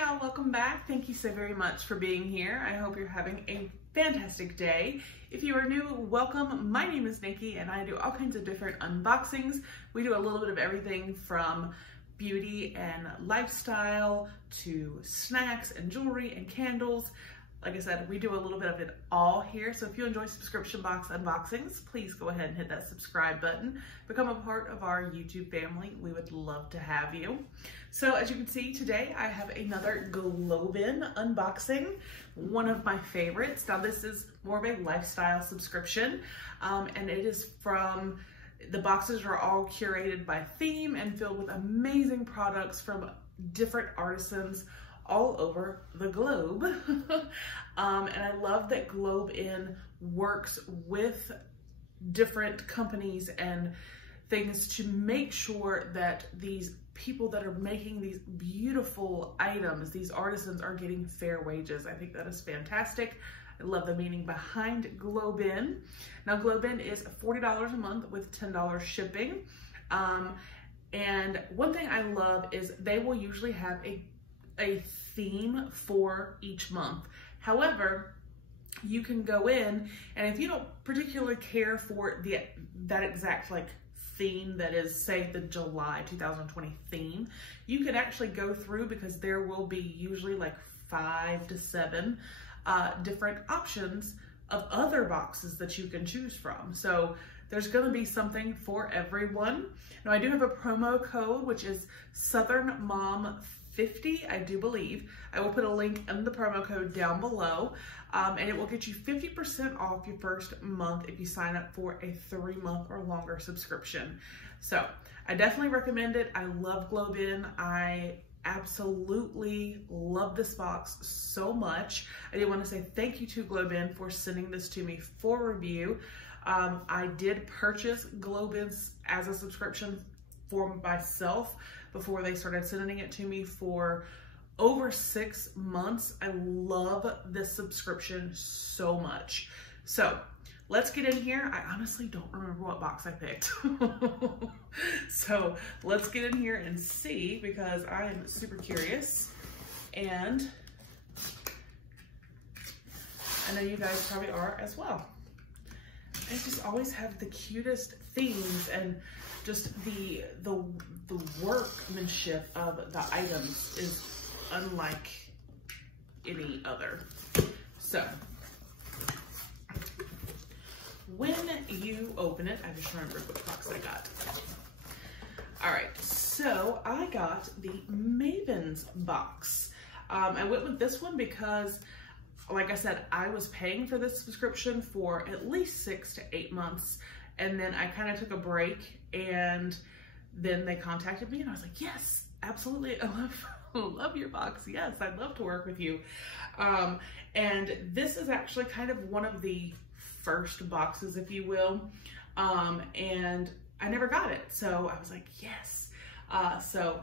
y'all, welcome back. Thank you so very much for being here. I hope you're having a fantastic day. If you are new, welcome. My name is Nikki and I do all kinds of different unboxings. We do a little bit of everything from beauty and lifestyle to snacks and jewelry and candles. Like I said, we do a little bit of it all here. So if you enjoy subscription box unboxings, please go ahead and hit that subscribe button. Become a part of our YouTube family. We would love to have you. So as you can see today, I have another GlobeIn unboxing, one of my favorites. Now this is more of a lifestyle subscription and it is from, the boxes are all curated by theme and filled with amazing products from different artisans all over the globe. And I love that GlobeIn works with different companies and things to make sure that these people that are making these beautiful items, these artisans, are getting fair wages. I think that is fantastic. I love the meaning behind GlobeIn. Now GlobeIn is $40 a month with $10 shipping. And one thing I love is they will usually have a theme for each month. However, you can go in and if you don't particularly care for that exact like theme that is, say, the July 2020 theme, you could actually go through, because there will be usually like 5 to 7 different options of other boxes that you can choose from. So there's going to be something for everyone. Now I do have a promo code, which is Southern Mom 50, I do believe. I will put a link in the promo code down below, and it will get you 50% off your first month if you sign up for a 3-month or longer subscription. So I definitely recommend it. I love GlobeIn. I absolutely love this box so much. I did want to say thank you to GlobeIn for sending this to me for review. I did purchase GlobeIn as a subscription for myself before they started sending it to me for over 6 months. I love this subscription so much. So let's get in here. I honestly don't remember what box I picked. So let's get in here and see, because I am super curious. And I know you guys probably are as well. I just always have the cutest themes, and just the workmanship of the items is unlike any other. So when you open it, I just remembered which box I got. All right, so I got the Maven's box. I went with this one because, like I said, I was paying for this subscription for at least 6 to 8 months. And then I kind of took a break, and then they contacted me and I was like, yes, absolutely. I love your box. Yes, I'd love to work with you. And this is actually kind of one of the first boxes, if you will. And I never got it. So I was like, yes. So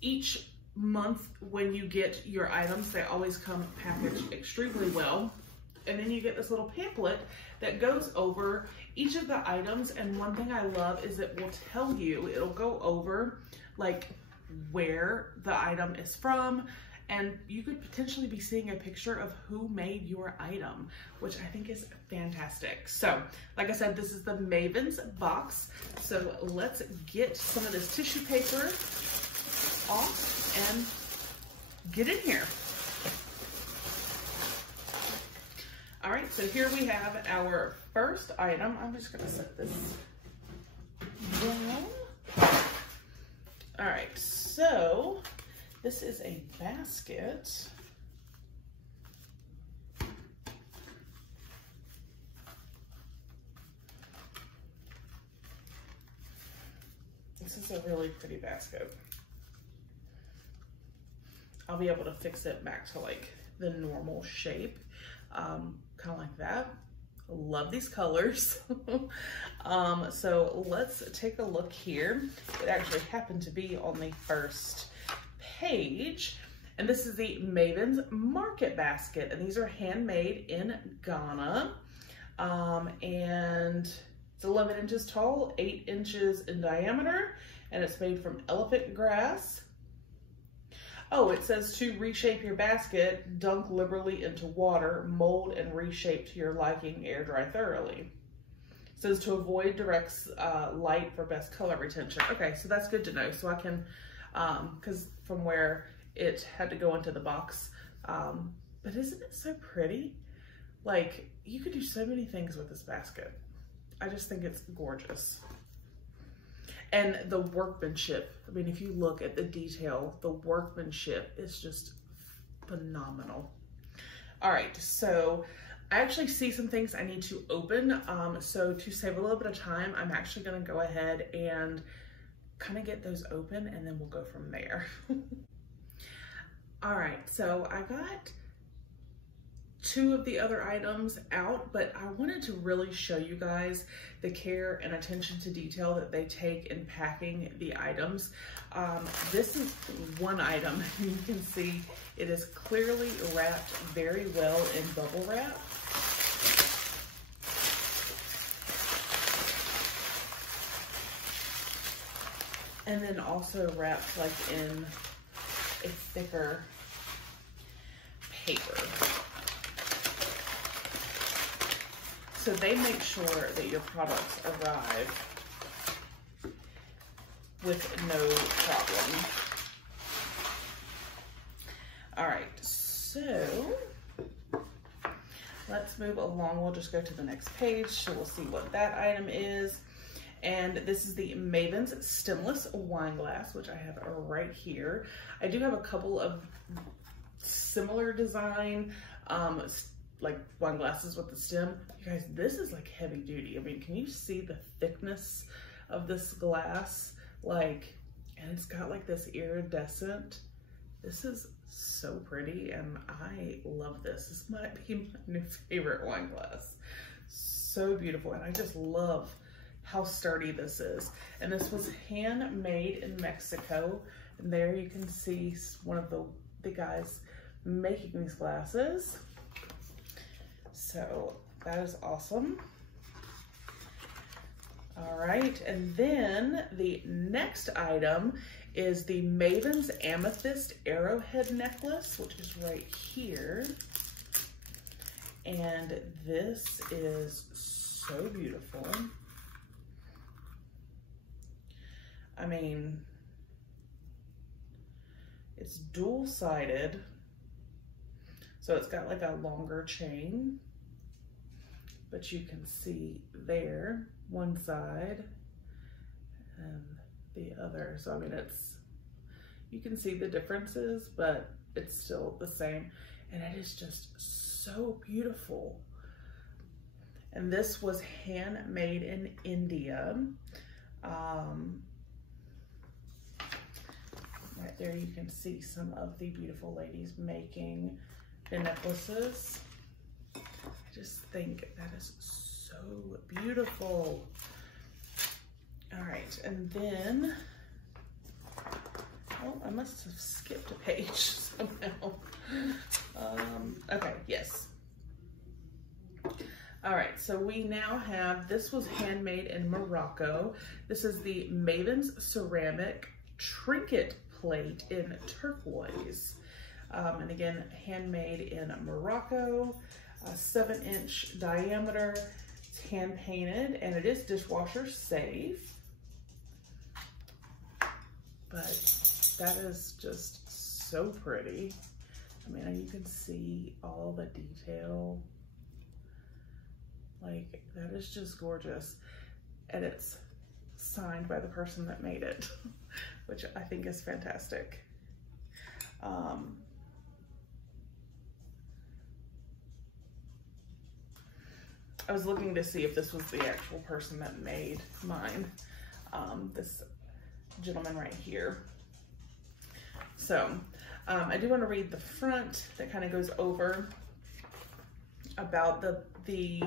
each month when you get your items, they always come packaged extremely well. And then you get this little pamphlet that goes over each of the items. And one thing I love is it will tell you, it'll go over like where the item is from, and you could potentially be seeing a picture of who made your item, which I think is fantastic. So like I said, this is the Maven's box. So let's get some of this tissue paper off and get in here. All right, so here we have our first item. I'm just gonna set this down. All right, so this is a basket. This is a really pretty basket. I'll be able to fix it back to like the normal shape. Kind of like that. Love these colors. So let's take a look here. It actually happened to be on the first page, and this is the Maven's Market Basket, and these are handmade in Ghana, and it's 11 inches tall, 8 inches in diameter, and it's made from elephant grass. Oh, it says to reshape your basket, dunk liberally into water, mold and reshape to your liking, air dry thoroughly. It says to avoid direct light for best color retention. Okay, so that's good to know. So I can, because from where it had to go into the box, but isn't it so pretty? Like, you could do so many things with this basket. I just think it's gorgeous. And the workmanship, I mean, if you look at the detail, the workmanship is just phenomenal. All right, so I actually see some things I need to open. So to save a little bit of time, I'm actually gonna go ahead and kind of get those open and then we'll go from there. All right, so I got 2 of the other items out, but I wanted to really show you guys the care and attention to detail that they take in packing the items. This is one item. You can see it is clearly wrapped very well in bubble wrap. And then also wrapped like in a thicker paper. So they make sure that your products arrive with no problem. All right, so let's move along. We'll just go to the next page so we'll see what that item is. And this is the Maven's stemless wine glass, which I have right here. I do have a couple of similar design, like wine glasses with the stem. You guys, this is like heavy duty. I mean, can you see the thickness of this glass? Like, and it's got like this iridescent. This is so pretty and I love this. This might be my new favorite wine glass. So beautiful, and I just love how sturdy this is. And this was handmade in Mexico. And there you can see one of the guys making these glasses. So that is awesome. All right, and then the next item is the Maven's Amethyst Arrowhead Necklace, which is right here. And this is so beautiful. I mean, it's dual-sided, so it's got like a longer chain, but you can see there, one side and the other. So I mean, you can see the differences, but it's still the same. And it is just so beautiful. And this was handmade in India. Right there you can see some of the beautiful ladies making the necklaces. I just think that is so beautiful. All right, and then, oh, I must have skipped a page somehow. Okay, yes. All right, so we now have, this was handmade in Morocco. This is the Maven's ceramic trinket plate in turquoise. And again, handmade in Morocco, 7-inch diameter, it's hand painted, and it is dishwasher safe. But that is just so pretty. I mean, you can see all the detail. Like, that is just gorgeous. And it's signed by the person that made it, which I think is fantastic. I was looking to see if this was the actual person that made mine, this gentleman right here. So I do want to read the front that kind of goes over about the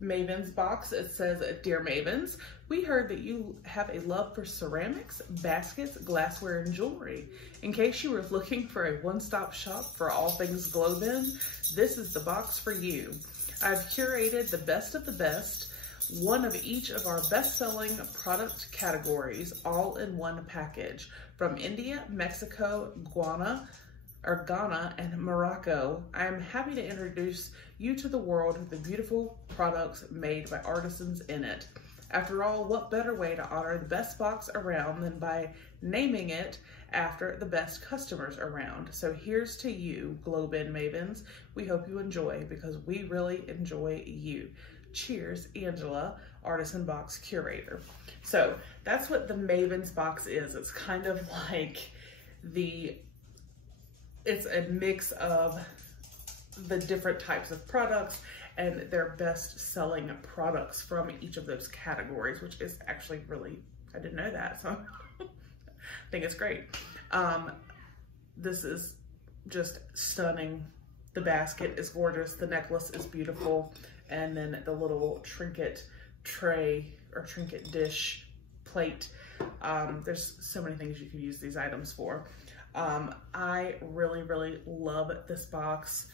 Maven's box. It says, "Dear Mavens, we heard that you have a love for ceramics, baskets, glassware, and jewelry. In case you were looking for a one-stop shop for all things GlobeIn, this is the box for you. I've curated the best of the best one of each of our best-selling product categories, all in one package. From India, Mexico, Ghana, and Morocco, I am happy to introduce you to the world of the beautiful products made by artisans in it. After all, what better way to honor the best box around than by naming it after the best customers around? So here's to you, GlobeIn Mavens. We hope you enjoy, because we really enjoy you. Cheers, Angela, Artisan Box Curator. So that's what the Maven's box is. It's kind of like it's a mix of the different types of products and their best selling products from each of those categories, which is actually really, I didn't know that, so I think it's great. This is just stunning. The basket is gorgeous, the necklace is beautiful, and then the little trinket tray or trinket dish plate. There's so many things you can use these items for. I really, really love this box.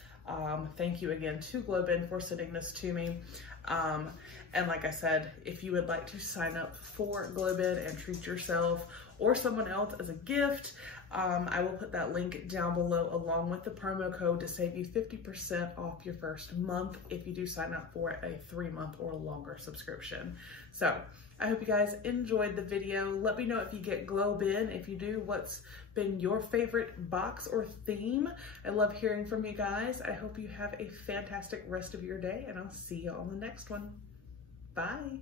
Thank you again to GlobeIn for sending this to me. And like I said, if you would like to sign up for GlobeIn and treat yourself or someone else as a gift, I will put that link down below along with the promo code to save you 50% off your first month if you do sign up for a 3-month or longer subscription. So I hope you guys enjoyed the video. Let me know if you get GlobeIn. If you do, what's been your favorite box or theme? I love hearing from you guys. I hope you have a fantastic rest of your day, and I'll see you on the next one. Bye.